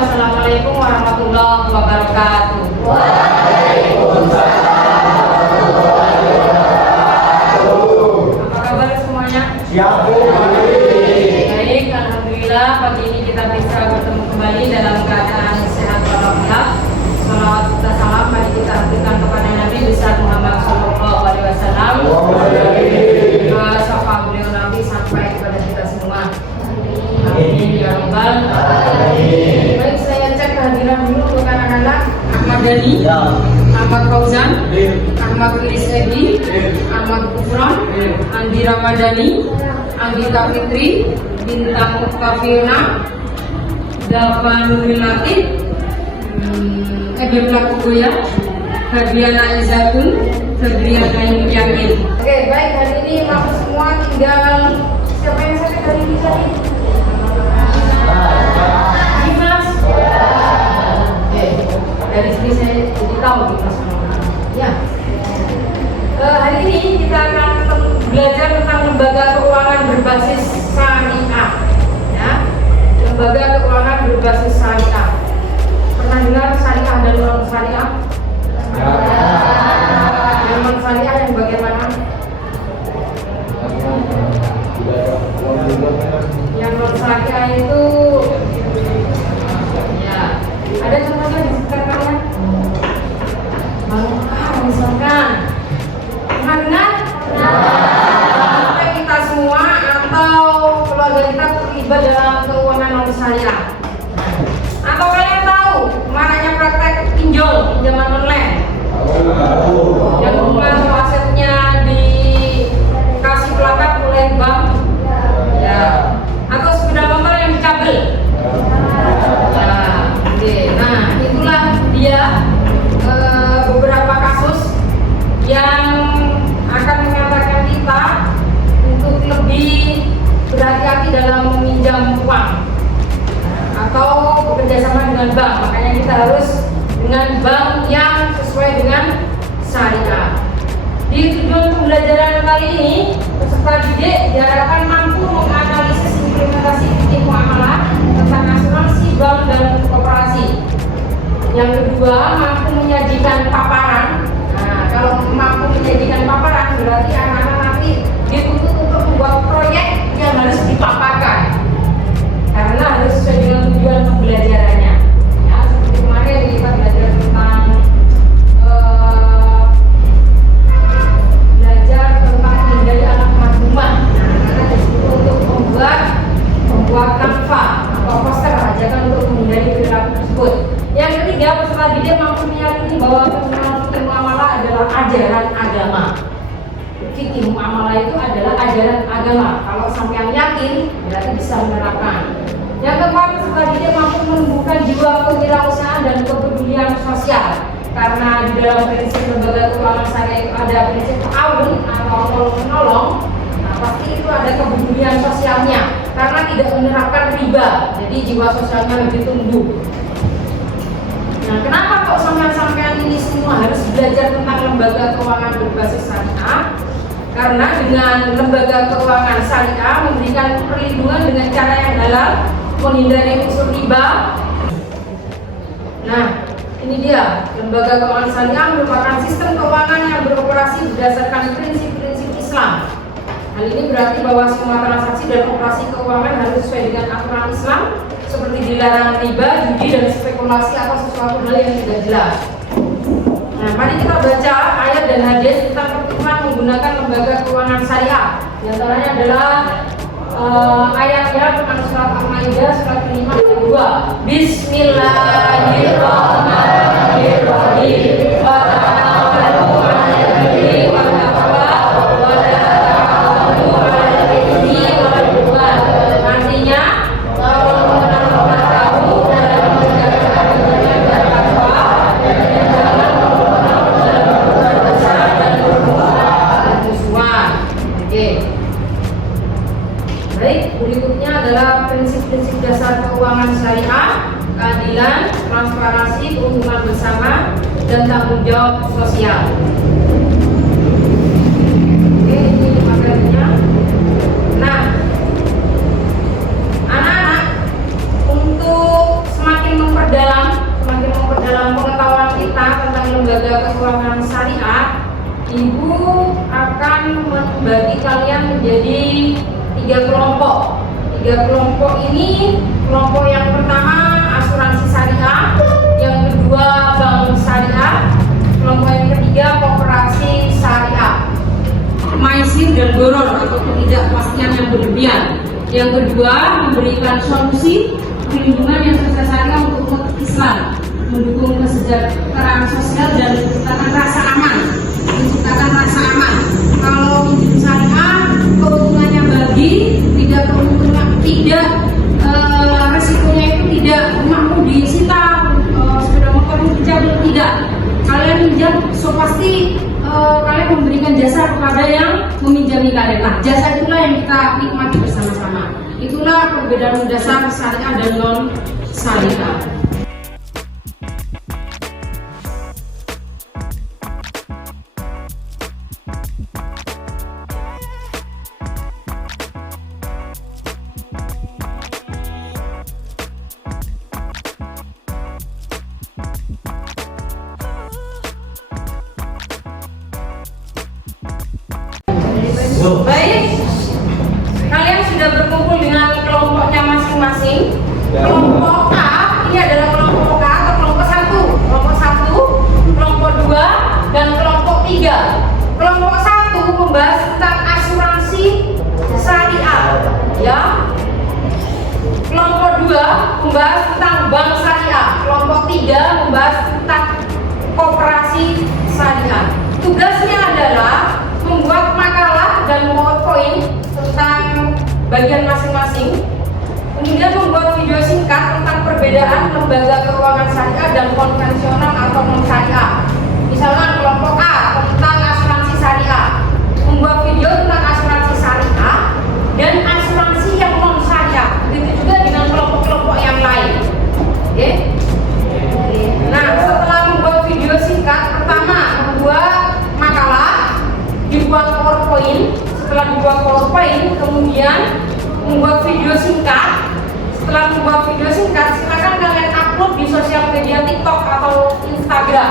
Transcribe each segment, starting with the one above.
Wassalamualaikum warahmatullahi wabarakatuh. Apa kabar semuanya? Siap, Bu. Baik, alhamdulillah pagi ini kita bisa bertemu kembali dalam keadaan sehat walafiat. Salawat serta salam mari kita berikan kepada Nabi besar Muhammad Sallallahu Alaihi Wasallam. Syafa beliau Nabi sampai kepada kita semua. Amin ya Rabbal alamin. Baik, saya cek kehadiran dulu untuk anak-anak. Ahmad Dhani, Ahmad Fauzan, Ahmad Tulis Edi, Ahmad Kufron, Andi Ramadhani, Anggita Fitri, Bintang Mustafiona, Dava Nuril Latif, Ebel Lakugoya, Hadriana Izatun, Febriana Yakin. Oke, baik, hari ini masuk semua, tinggal siapa yang sakit hari ini tadi? Dimas. Oke, dari sini saya jadi tahu Dimas mana. Ya. Hari ini kita akan belajar tentang lembaga keuangan berbasis syariah. Ya, lembaga keuangan berbasis syariah. Pernah dengar syariah dan non syariah? Yang non syariah yang bagaimana? Yang non syariah itu, ya, ada contohnya di sekitar kalian? Misalkan, pernah sampai kita semua atau keluarga kita terlibat dalam keuangan non syariah? Atau kalian tahu mananya praktek pinjaman online? Yang rumah asetnya dikasih plakat oleh bank, ya, atau sepeda motor yang dicabel. Nah, itulah dia beberapa kasus yang akan menyadarkan kita untuk lebih berhati-hati dalam meminjam uang atau bekerjasama dengan bank. Makanya kita harus dengan bank yang sesuai dengan syariah. Di tujuan pembelajaran kali ini, peserta didik diharapkan mampu menganalisis implementasi fikih muamalah tentang asuransi bank dan koperasi. Yang kedua, mampu menyajikan paparan. Nah, kalau mampu menyajikan paparan berarti anak-anak nanti dituntut untuk membuat proyek yang harus dipaparkan karena harus sesuai dengan tujuan pembelajarannya. Ya, seperti kemarin kita belajar tentang menghindari anak madumah. Nah, karena disuruh untuk membuat kanva atau poster ajakan untuk menghindari perilaku tersebut. Yang ketiga, peserta didik mampu meyakini bahwa penggunaan fikih muamalah adalah ajaran agama. Fikih muamalah itu adalah ajaran agama. Kalau sampai yakin, berarti bisa menerapkan. Yang keempat, peserta didik mampu menumbuhkan jiwa kewirausahaan dan kepedulian sosial. Karena di dalam prinsip lembaga keuangan syariah itu ada prinsip ta'awun atau tolong menolong. Nah, pasti itu ada kepedulian sosialnya karena tidak menerapkan riba. Jadi jiwa sosialnya lebih tumbuh. Nah, kenapa kok sampean-sampean ini semua harus belajar tentang lembaga keuangan berbasis syariah? Karena dengan lembaga keuangan syariah memberikan perlindungan dengan cara yang halal, menghindari unsur riba. Nah, ini dia, lembaga keuangan syariah merupakan sistem keuangan yang beroperasi berdasarkan prinsip-prinsip Islam. Hal ini berarti bahwa semua transaksi dan operasi keuangan harus sesuai dengan aturan Islam, seperti dilarang riba, judi, dan spekulasi atau sesuatu hal yang tidak jelas. Nah, mari kita baca ayat dan hadis tentang ketentuan menggunakan lembaga keuangan syariah. Di antaranya adalah ayatnya tentang surat Al-Maidah surat 5 ayat 2. Bismillahirrahmanirrahim. Artinya, kalau benar-benar tahu dalam menjalankan perjanjian dan takwa, dan jangan berbuat besar dan bermusuhan. Oke. Baik, berikutnya adalah prinsip-prinsip dasar keuangan syariah, keadilan, transparansi, keuntungan bersama, dan tanggung jawab sosial. Oke, ini materinya. Nah, anak-anak, untuk semakin tiga kelompok ini, kelompok yang pertama asuransi syariah, yang kedua bank syariah, kelompok yang ketiga koperasi syariah. Maisir dan doror atau ketidakpastian yang berlebihan. Yang kedua, memberikan solusi perlindungan yang syariah untuk umat Islam, mendukung kesejahteraan sosial dan menciptakan rasa aman. Kalau syariah keuntungannya bagi, tidak keuntungan, tidak resikonya itu tidak mampu disita, sepeda motor dicabut, tidak. Kalian pinjam, so pasti kalian memberikan jasa kepada yang meminjami kalian. Nah, jasa itulah yang kita nikmati bersama-sama. Itulah perbedaan dasar syariah dan non syariah. Baik, kalian sudah berkumpul dengan kelompoknya masing-masing. Kelompok A ini adalah kelompok A atau kelompok 1, kelompok 2, dan kelompok 3. Kelompok 1 membahas tentang asuransi syariah, ya. Kelompok 2 membahas tentang bank syariah. Kelompok 3 membahas tentang koperasi syariah. Tugasnya adalah membuat makalah dan PowerPoint tentang bagian masing-masing, kemudian membuat video singkat tentang perbedaan lembaga keuangan syariah dan konvensional atau non syariah. Misalnya kelompok A tentang asuransi syariah, membuat video tentang asuransi syariah dan asuransi yang non syariah. Begitu juga dengan kelompok-kelompok yang lain. Oke? Nah, setelah membuat video singkat, pertama membuat makalah, dibuat PowerPoint. Setelah dibuat PowerPoint, kemudian membuat video singkat. Setelah membuat video singkat, silakan kalian upload di sosial media TikTok atau Instagram,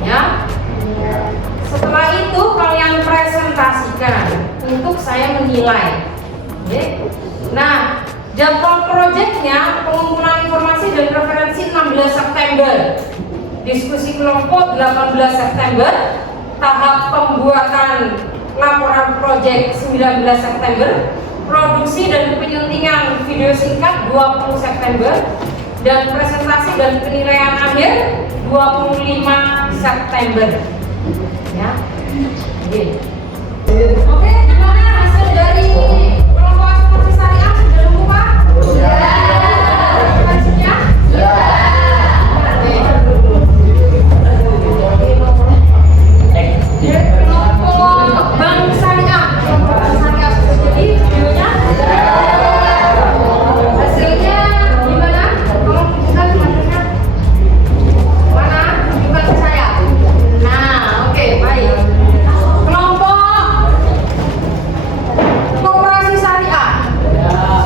ya. Setelah itu kalian presentasikan untuk saya menilai. Oke. Nah, jadwal proyeknya pengumpulan informasi dan referensi 16 September, diskusi kelompok 18 September, tahap pembuatan laporan proyek 19 September, produksi dan penyuntingan video singkat 20 September, dan presentasi dan penilaian akhir 25 September. Ya. Oke, gimana hasil dari kelompok asuransi syariah? Sudah nunggu, Pak? Sudah. Hasilnya? Sudah. Bank syariah, jadi videonya hasilnya gimana? Tolong tunjukkan hasilnya. Mana? Tunjukkan ke saya. Nah, oke, baik. Kelompok koperasi syariah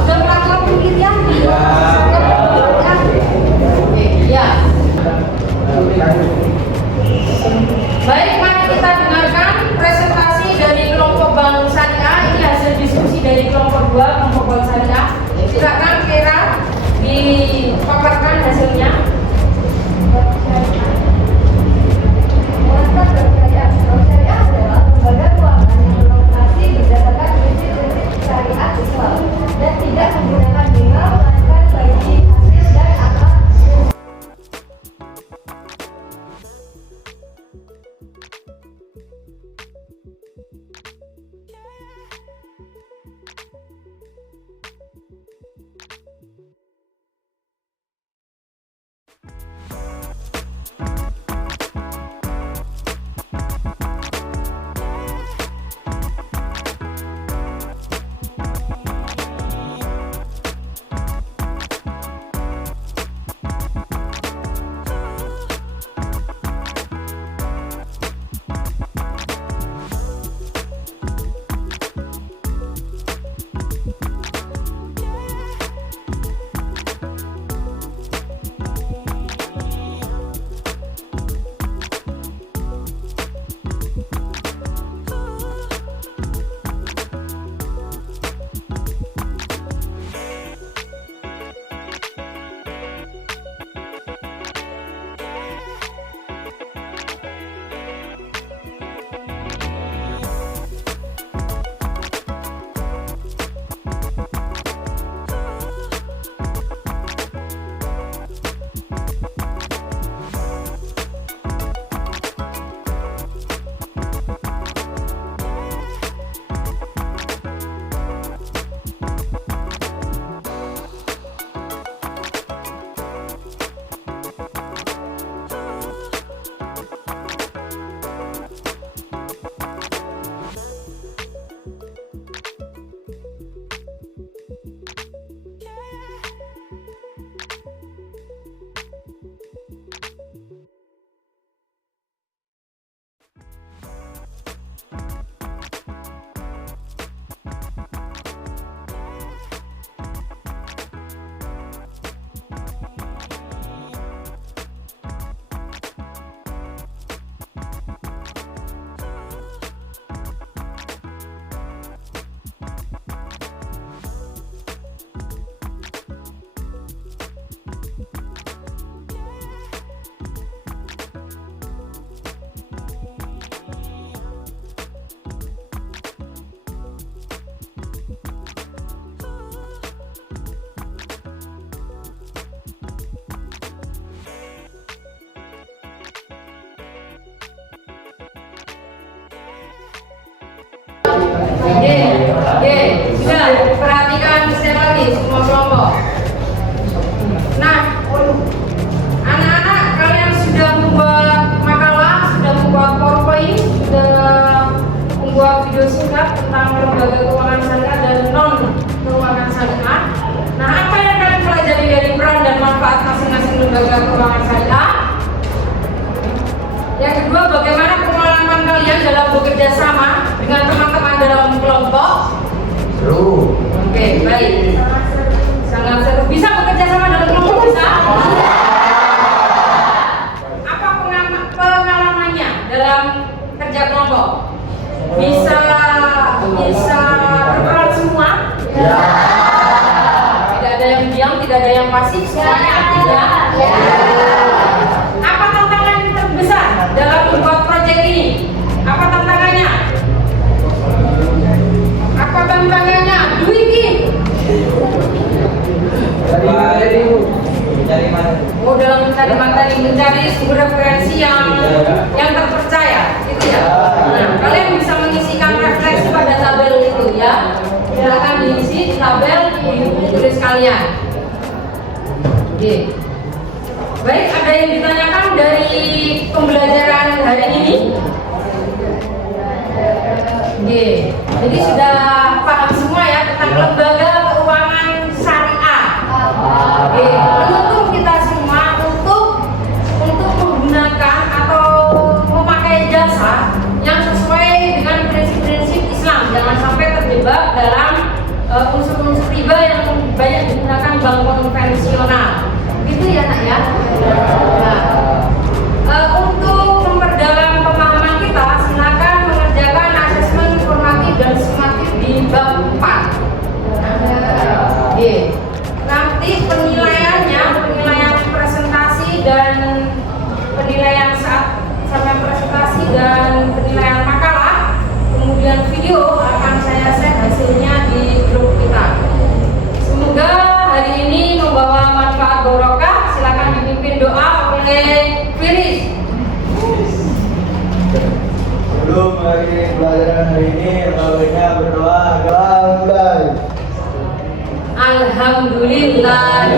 sudah melakukan penelitian? Tidak? Apa tantangan terbesar dalam membuat proyek ini? Apa tantangannya? Apa tantangannya? Dwiki? Oh, dalam mencari materi, mencari sumber referensi yang terpercaya, gitu ya. Nah, kalian bisa mengisikan refleksi pada tabel itu ya. Silakan diisi di tabel di buku tulis kalian. Oke. Baik, ada yang ditanyakan dari pembelajaran hari ini? Oke. Jadi sudah paham semua ya tentang lembaga keuangan syariah. Oke. Menuntut kita semua untuk menggunakan atau memakai jasa yang sesuai dengan prinsip-prinsip Islam. Jangan sampai terjebak dalam unsur-unsur riba yang banyak digunakan bank konvensional. Gitu ya nak ya. Nah, untuk memperdalam pemahaman kita, silakan mengerjakan asesmen informatif dan sumatif di bab 4. Oke. Nanti penilaiannya, penilaian presentasi dan penilaian saat sampai presentasi dan penilaian makalah, kemudian video akan saya share hasilnya di grup kita. Semoga hari ini membawa manfaat barokah. Silakan dipimpin doa oleh Firis. Sebelum mengakhiri pelajaran hari ini, banyak berdoa agar Alhamdulillah.